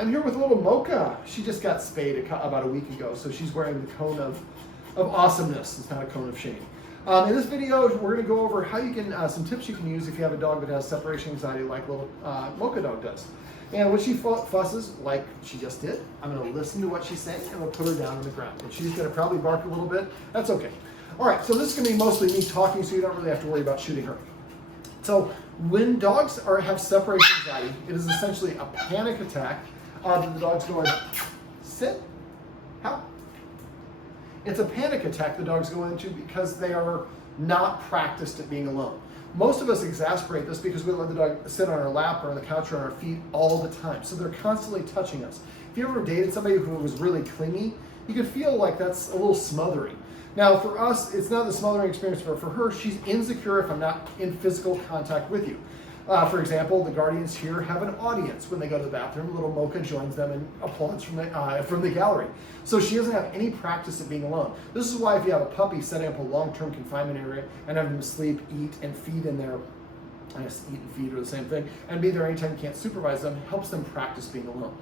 I'm here with little Mocha. She just got spayed about a week ago, so she's wearing the cone of awesomeness. It's not a cone of shame. In this video, we're going to go over how you can, some tips you can use if you have a dog that has separation anxiety like little Mocha dog does. And when she fusses, like she just did, I'm going to listen to what she's saying and I'm going to put her down on the ground. And she's going to probably bark a little bit. That's okay. All right, so this is going to be mostly me talking, so you don't really have to worry about shooting her. So when dogs have separation anxiety, it is essentially a panic attack. The dog's going, sit, how? It's a panic attack the dogs go into because they are not practiced at being alone. Most of us exasperate this because we let the dog sit on our lap or on the couch or on our feet all the time. So they're constantly touching us. If you ever dated somebody who was really clingy, you could feel like that's a little smothering. Now for us, it's not the smothering experience, but for her, she's insecure if I'm not in physical contact with you. For example, the guardians here have an audience when they go to the bathroom. Little Mocha joins them and applauds from the gallery. So she doesn't have any practice at being alone. This is why if you have a puppy, setting up a long-term confinement area and having them sleep, eat, and feed in there, I guess eat and feed are the same thing, and be there anytime you can't supervise them, helps them practice being alone.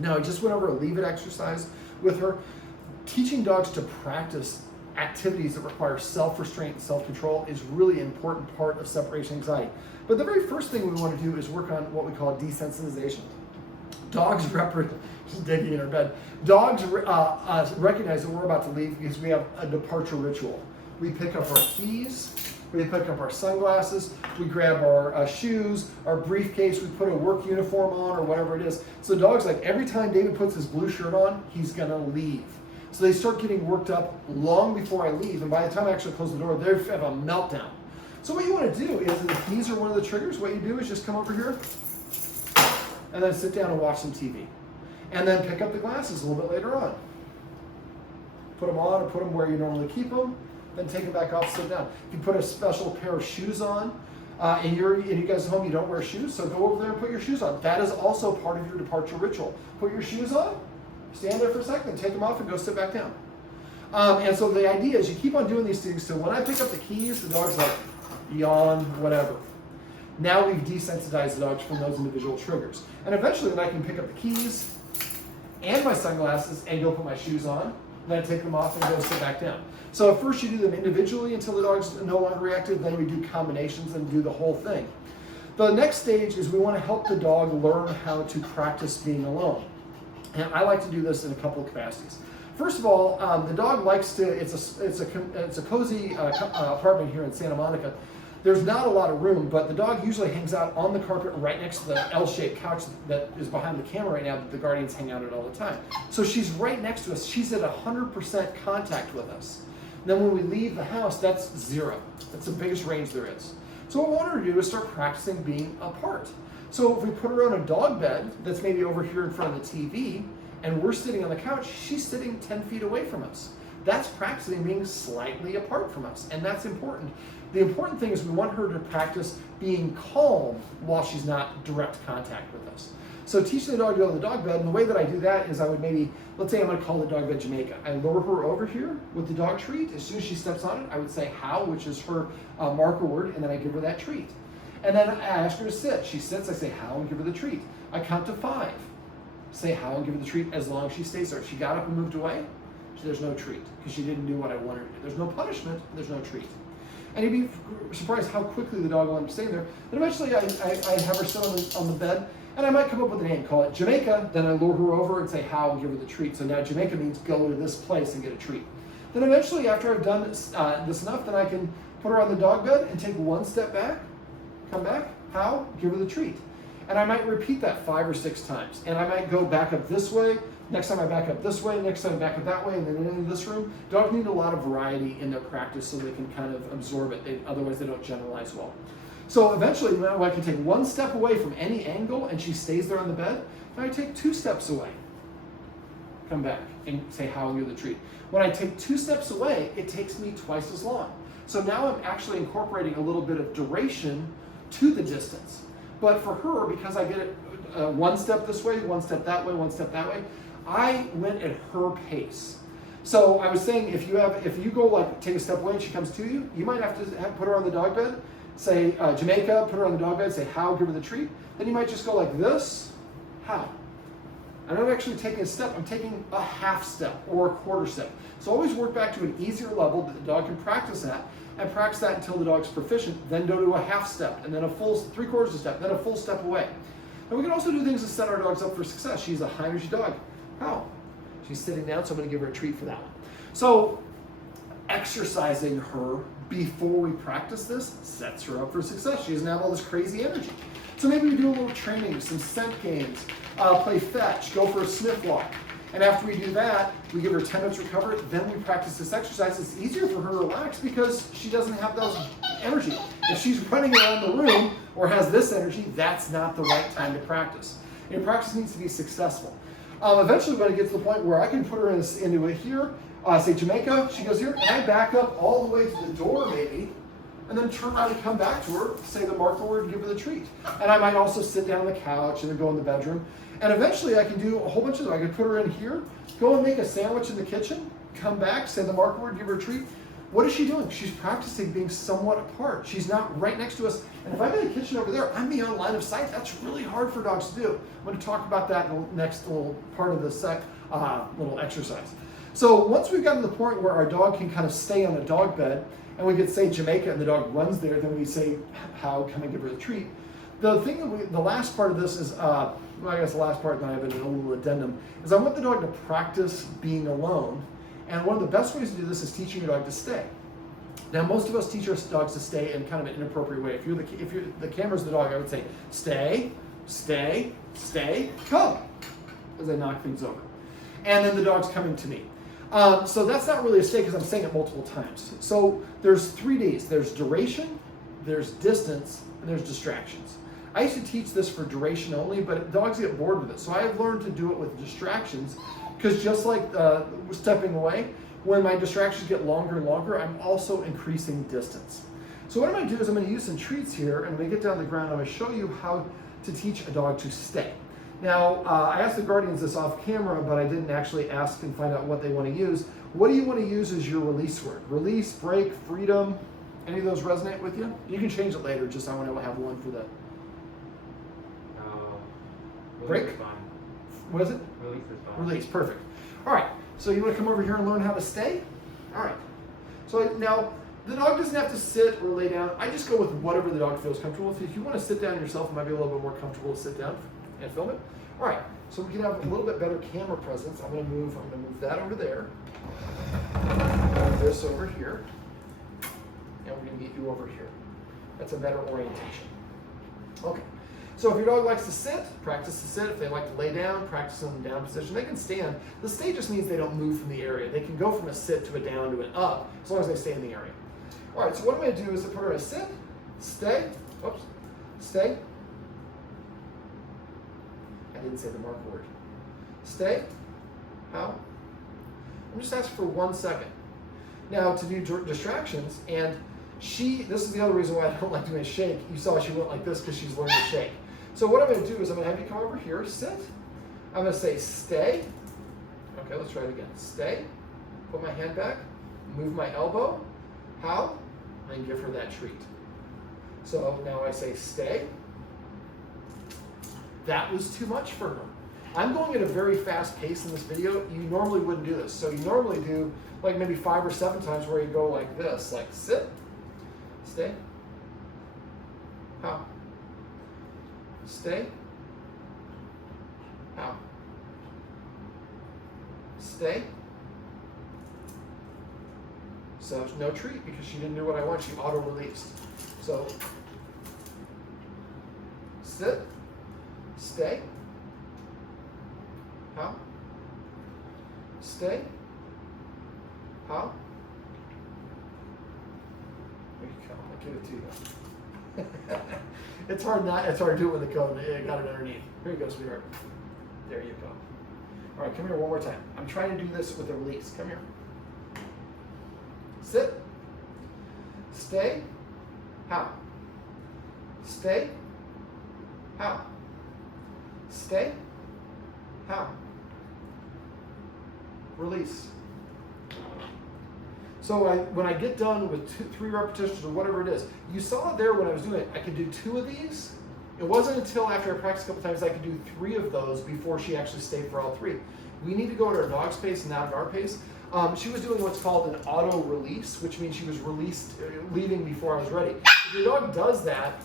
Now, I just went over a leave it exercise with her. Teaching dogs to practice activities that require self-restraint and self-control is really an important part of separation anxiety. But the very first thing we want to do is work on what we call desensitization. Dogs she's digging in her bed. Dogs recognize that we're about to leave because we have a departure ritual. We pick up our keys, we pick up our sunglasses, we grab our shoes, our briefcase, we put a work uniform on or whatever it is. So dogs, like every time David puts his blue shirt on, he's gonna leave. So they start getting worked up long before I leave, and by the time I actually close the door, they have a meltdown. So what you want to do is, if these are one of the triggers, what you do is just come over here and then sit down and watch some TV. And then pick up the glasses a little bit later on. Put them on or put them where you normally keep them, then take them back off, sit down. If you put a special pair of shoes on, and you guys at home, you don't wear shoes, so go over there and put your shoes on. That is also part of your departure ritual. Put your shoes on, stand there for a second, take them off and go sit back down. And so the idea is you keep on doing these things, so when I pick up the keys, the dog's like, yawn, whatever. Now we've desensitized the dogs from those individual triggers. And eventually then I can pick up the keys and my sunglasses and go put my shoes on, then I take them off and go sit back down. So at first you do them individually until the dog's no longer reactive, then we do combinations and do the whole thing. The next stage is we want to help the dog learn how to practice being alone. And I like to do this in a couple of capacities. First of all, the dog likes to, it's a cozy apartment here in Santa Monica. There's not a lot of room, but the dog usually hangs out on the carpet right next to the L-shaped couch that is behind the camera right now that the guardians hang out at all the time. So she's right next to us. She's at 100% contact with us. And then when we leave the house, that's 0. That's the biggest range there is. So what I want her to do is start practicing being apart. So if we put her on a dog bed that's maybe over here in front of the TV, and we're sitting on the couch, she's sitting 10 feet away from us. That's practicing being slightly apart from us, and that's important. The important thing is we want her to practice being calm while she's not direct contact with us. So teaching the dog to go to the dog bed, and the way that I do that is I would maybe, let's say I'm gonna call the dog bed Jamaica. I lure her over here with the dog treat. As soon as she steps on it, I would say how, which is her marker word, and then I give her that treat. And then I ask her to sit. She sits, I say how, and give her the treat. I count to 5. Say how and give her the treat as long as she stays there. If she got up and moved away, there's no treat because she didn't do what I wanted her to do. There's no punishment, there's no treat. And you'd be surprised how quickly the dog will end up staying there. Then eventually I have her sit on the bed, and I might come up with a name, call it Jamaica, then I lure her over and say how and give her the treat. So now Jamaica means go to this place and get a treat. Then eventually after I've done this enough, then I can put her on the dog bed and take one step back, come back, how, give her the treat. And I might repeat that 5 or 6 times. And I might go back up this way, next time I back up this way, next time I back up that way, and then into this room. Dogs need a lot of variety in their practice so they can kind of absorb it. Otherwise they don't generalize well. So eventually now I can take 1 step away from any angle and she stays there on the bed. Then I take 2 steps away, come back and say how and give the treat. When I take 2 steps away, it takes me twice as long. So now I'm actually incorporating a little bit of duration to the distance. But for her, because I get it 1 step this way, 1 step that way, 1 step that way, I went at her pace. So I was saying, if you go like take a step away and she comes to you, you might have to put her on the dog bed, say Jamaica, put her on the dog bed, say how, give her the treat. Then you might just go like this, how. I'm not actually taking a step, I'm taking a half step or a quarter step. So always work back to an easier level that the dog can practice at, and practice that until the dog's proficient, then go to a half step, and then a full 3/4 step, then a full step away. And we can also do things to set our dogs up for success. She's a high energy dog. How? She's sitting down, so I'm gonna give her a treat for that one. So exercising her before we practice this sets her up for success. She doesn't have all this crazy energy. So maybe we do a little training, some scent games, play fetch, go for a sniff walk. And after we do that, we give her 10 minutes recover, then we practice this exercise. It's easier for her to relax because she doesn't have those energy. If she's running around the room or has this energy, that's not the right time to practice. And practice needs to be successful. Eventually, when it gets to the point where I can put her into it here, say Jamaica, she goes here, and I back up all the way to the door maybe, and then turn around and come back to her, say the marker word, and give her the treat. And I might also sit down on the couch and then go in the bedroom. And eventually I can do a whole bunch of them. I can put her in here, go and make a sandwich in the kitchen, come back, say the marker word, give her a treat. What is she doing? She's practicing being somewhat apart. She's not right next to us. And if I'm in the kitchen over there, I'm beyond line of sight. That's really hard for dogs to do. I'm going to talk about that in the next little part of this little exercise. So once we've gotten to the point where our dog can kind of stay on a dog bed, and we could say Jamaica and the dog runs there, then we say, how can I give her the treat? The thing that the last part of this is, well, I guess the last part, then I have a little addendum, is I want the dog to practice being alone. And one of the best ways to do this is teaching your dog to stay. Now, most of us teach our dogs to stay in kind of an inappropriate way. If the camera's the dog, I would say, stay, stay, stay, come, as I knock things over. And then the dog's coming to me. So that's not really a stay because I'm saying it multiple times. So there's 3 Ds. There's duration, there's distance, and there's distractions. I used to teach this for duration only, but dogs get bored with it. So I have learned to do it with distractions because just like stepping away, when my distractions get longer and longer, I'm also increasing distance. So what I'm going to do is I'm going to use some treats here, and when I get down on the ground, I'm going to show you how to teach a dog to stay. Now, I asked the guardians this off camera, but I didn't actually ask and find out what they want to use. What do you want to use as your release word? Release, break, freedom, any of those resonate with you? You can change it later, just I want to have one for the... break? Is fine. What is it? Release is fine. Release, perfect. All right, so you want to come over here and learn how to stay? All right. So now, the dog doesn't have to sit or lay down. I just go with whatever the dog feels comfortable with. If you want to sit down yourself, it might be a little bit more comfortable to sit down and film it. All right, so we can have a little bit better camera presence. I'm gonna move that over there. Move this over here. And we're gonna get you over here. That's a better orientation. Okay, so if your dog likes to sit, practice to sit. If they like to lay down, practice in the down position. They can stand. The stay just means they don't move from the area. They can go from a sit to a down to an up, as long as they stay in the area. All right, so what I'm gonna do is to put her in a sit, stay, oops, stay. I didn't say the mark word. Stay. How? I'm just asking for 1 second. Now to do distractions, and this is the other reason why I don't like doing a shake. You saw she went like this because she's learning to shake. So what I'm going to do is I'm going to have you come over here, sit. I'm going to say stay. Okay, let's try it again. Stay. Put my hand back. Move my elbow. How? And give her that treat. So now I say stay. That was too much for her. I'm going at a very fast pace in this video. You normally wouldn't do this. So you normally do like maybe 5 or 7 times where you go like this, like sit, stay, how, stay, how, stay. So no treat because she didn't do what I want. She auto-released. So sit, stay, how, stay, how. There you go. I'll give it to you. It's hard to do it with the code. I got it underneath. Here you go, sweetheart. There you go. All right, come here one more time. I'm trying to do this with a release. Come here. Sit. Stay. How? Stay. How? Stay. How? Release. So when I get done with 3 repetitions or whatever it is, you saw it there when I was doing it. I could do 2 of these, It wasn't until after I practiced a couple times I could do 3 of those before she actually stayed for all 3. We need to go at our dog's pace, not at our pace. She was doing what's called an auto release, which means she was leaving before I was ready. If your dog does that,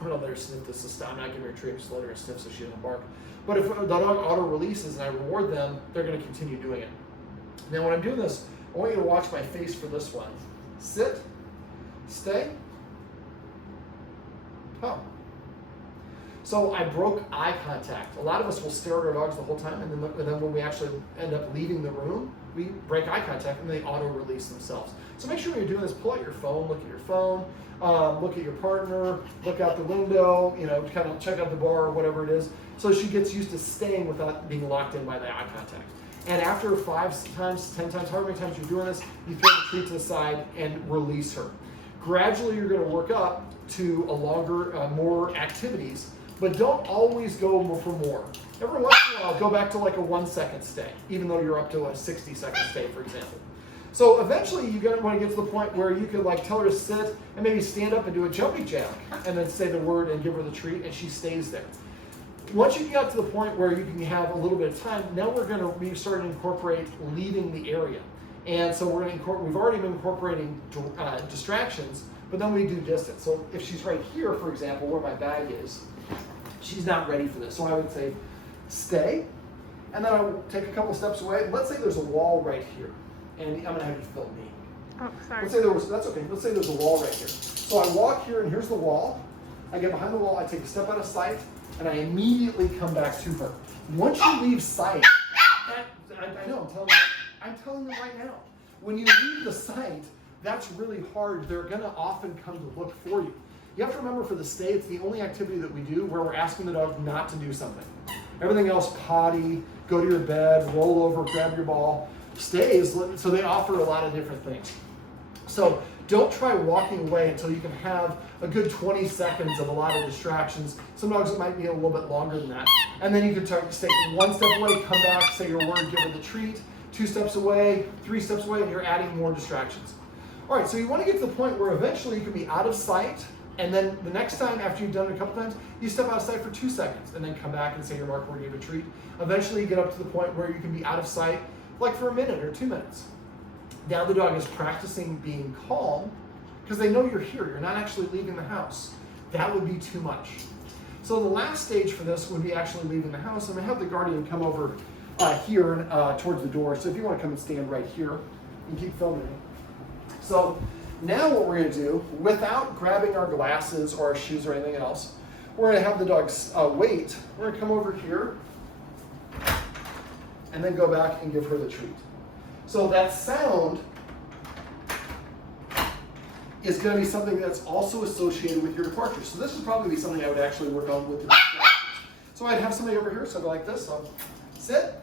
I'm gonna let her sniff this this time. I'm not giving her a treat, I'm just letting her sniff so she doesn't bark. But if the dog auto releases and I reward them, they're gonna continue doing it. Now when I'm doing this, I want you to watch my face for this one. Sit, stay, come. So I broke eye contact. A lot of us will stare at our dogs the whole time, and then when we actually end up leaving the room, we break eye contact and they auto-release themselves. So make sure when you're doing this, pull out your phone, look at your phone, look at your partner, look out the window, you know, kind of check out the bar or whatever it is, so she gets used to staying without being locked in by the eye contact. And after 5 times, 10 times, however many times you're doing this, you throw the treat to the side and release her. Gradually, you're going to work up to a longer, more activities, but don't always go for more. Every once in a while, go back to like a 1-second stay, even though you're up to a 60-second stay, for example. So eventually, you're going to want to get to the point where you can like tell her to sit and maybe stand up and do a jumping jack, and then say the word and give her the treat, and she stays there. Once you get to the point where you can have a little bit of time, now we're going to be starting to incorporate leaving the area. And so we've already been incorporating distractions, but then we do distance. So if she's right here, for example, where my bag is, she's not ready for this. So I would say, stay, and then I would take a couple steps away. Let's say there's a wall right here, and I'm going to have you film me. Oh, sorry. Let's say that's okay. Let's say there's a wall right here. So I walk here, and here's the wall. I get behind the wall, I take a step out of sight, and I immediately come back to her. Once you leave sight, I know, I'm telling you right now, when you leave the sight, that's really hard. They're gonna often come to look for you. You have to remember for the stay, it's the only activity that we do where we're asking the dog not to do something. Everything else, potty, go to your bed, roll over, grab your ball. Stays, so they offer a lot of different things. So don't try walking away until you can have a good 20 seconds of a lot of distractions. Some dogs it might be a little bit longer than that. And then you can stay 1 step away, come back, say your word, give her the treat. 2 steps away, 3 steps away, and you're adding more distractions. All right, so you want to get to the point where eventually you can be out of sight, and then the next time after you've done it a couple times, you step out of sight for 2 seconds, and then come back and say your mark word, give a treat. Eventually you get up to the point where you can be out of sight, like for a minute or 2 minutes. Now the dog is practicing being calm because they know you're here. You're not actually leaving the house. That would be too much. So the last stage for this would be actually leaving the house. I'm going to have the guardian come over here towards the door. So if you want to come and stand right here and keep filming me. So now what we're going to do, without grabbing our glasses or our shoes or anything else, we're going to have the dogs wait. We're going to come over here and then go back and give her the treat. So that sound is going to be something that's also associated with your departure. So this would probably be something I would actually work on with the distractions. So I'd have somebody over here, so I'd go like this. So sit,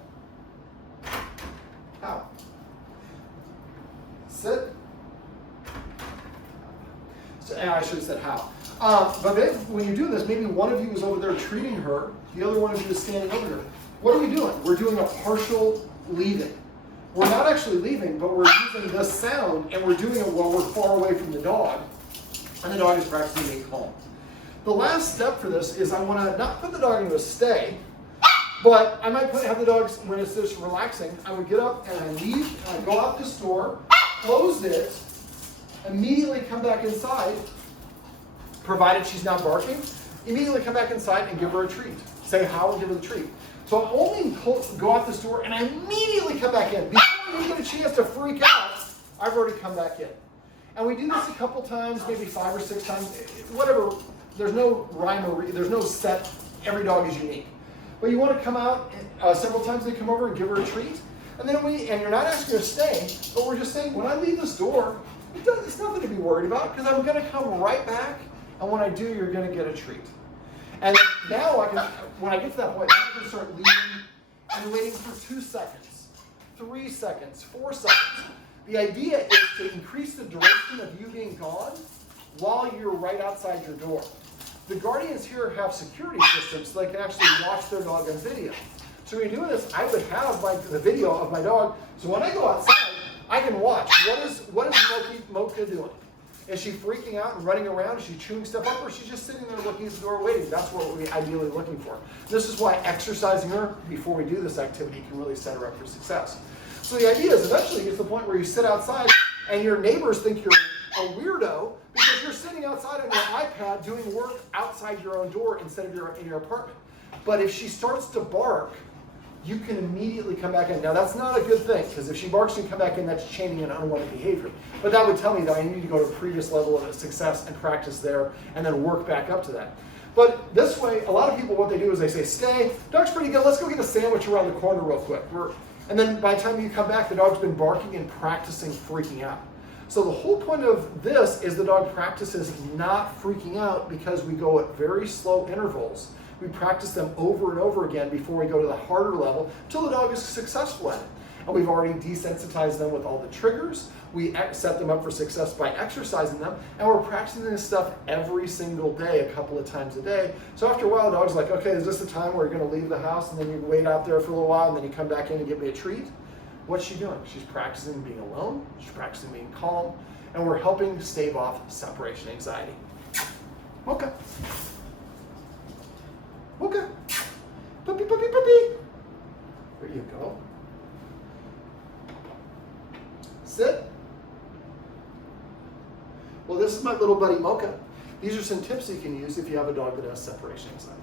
out, sit. So, and I should have said how. But then when you're doing this, maybe one of you is over there treating her, the other one of you is standing over her. What are we doing? We're doing a partial leaving. We're not actually leaving, but we're using this sound, and we're doing it while we're far away from the dog, and the dog is practicing being calm. The last step for this is I want to not put the dog into a stay, but I might have the dogs, when it's just relaxing, I would get up and I leave, and I go out this door, close it, immediately come back inside, provided she's not barking, immediately come back inside and give her a treat. Say how and give her the treat. So I only go out this door and I immediately come back in. Before you get a chance to freak out, I've already come back in. And we do this a couple times, maybe 5 or 6 times, whatever. There's no rhyme or there's no set. Every dog is unique. But you want to come out several times, they come over and give her a treat. And then and you're not asking her to stay, but we're just saying, when I leave this door, it's nothing to be worried about because I'm going to come right back. And when I do, you're going to get a treat. And now when I get to that point, I can start leaving and waiting for 2 seconds, 3 seconds, 4 seconds. The idea is to increase the duration of you being gone while you're right outside your door. The guardians here have security systems so they can actually watch their dog on video. So when you're doing this, I would have the video of my dog. So when I go outside, I can watch what is Mocha doing. Is she freaking out and running around? Is she chewing stuff up, or is she just sitting there looking at the door waiting? That's what we're ideally looking for. This is why exercising her before we do this activity can really set her up for success. So the idea is eventually you get to the point where you sit outside and your neighbors think you're a weirdo because you're sitting outside on your iPad doing work outside your own door instead of in your apartment. But if she starts to bark, you can immediately come back in. Now that's not a good thing, because if she barks and you come back in, that's chaining an unwanted behavior. But that would tell me that I need to go to a previous level of success and practice there and then work back up to that. But this way, a lot of people, what they do is they say, stay, dog's pretty good, let's go get a sandwich around the corner real quick. And then by the time you come back, the dog's been barking and practicing freaking out. So the whole point of this is the dog practices not freaking out because we go at very slow intervals. We practice them over and over again before we go to the harder level until the dog is successful at it. And we've already desensitized them with all the triggers. We set them up for success by exercising them, and we're practicing this stuff every single day, a couple of times a day. So after a while, the dog's like, okay, is this the time where you're gonna leave the house and then you wait out there for a little while and then you come back in and give me a treat? What's she doing? She's practicing being alone, she's practicing being calm, and we're helping stave off separation anxiety. Mocha. Mocha. Puppy, puppy, puppy. There you go. Sit. Well, this is my little buddy Mocha. These are some tips you can use if you have a dog that has separation anxiety.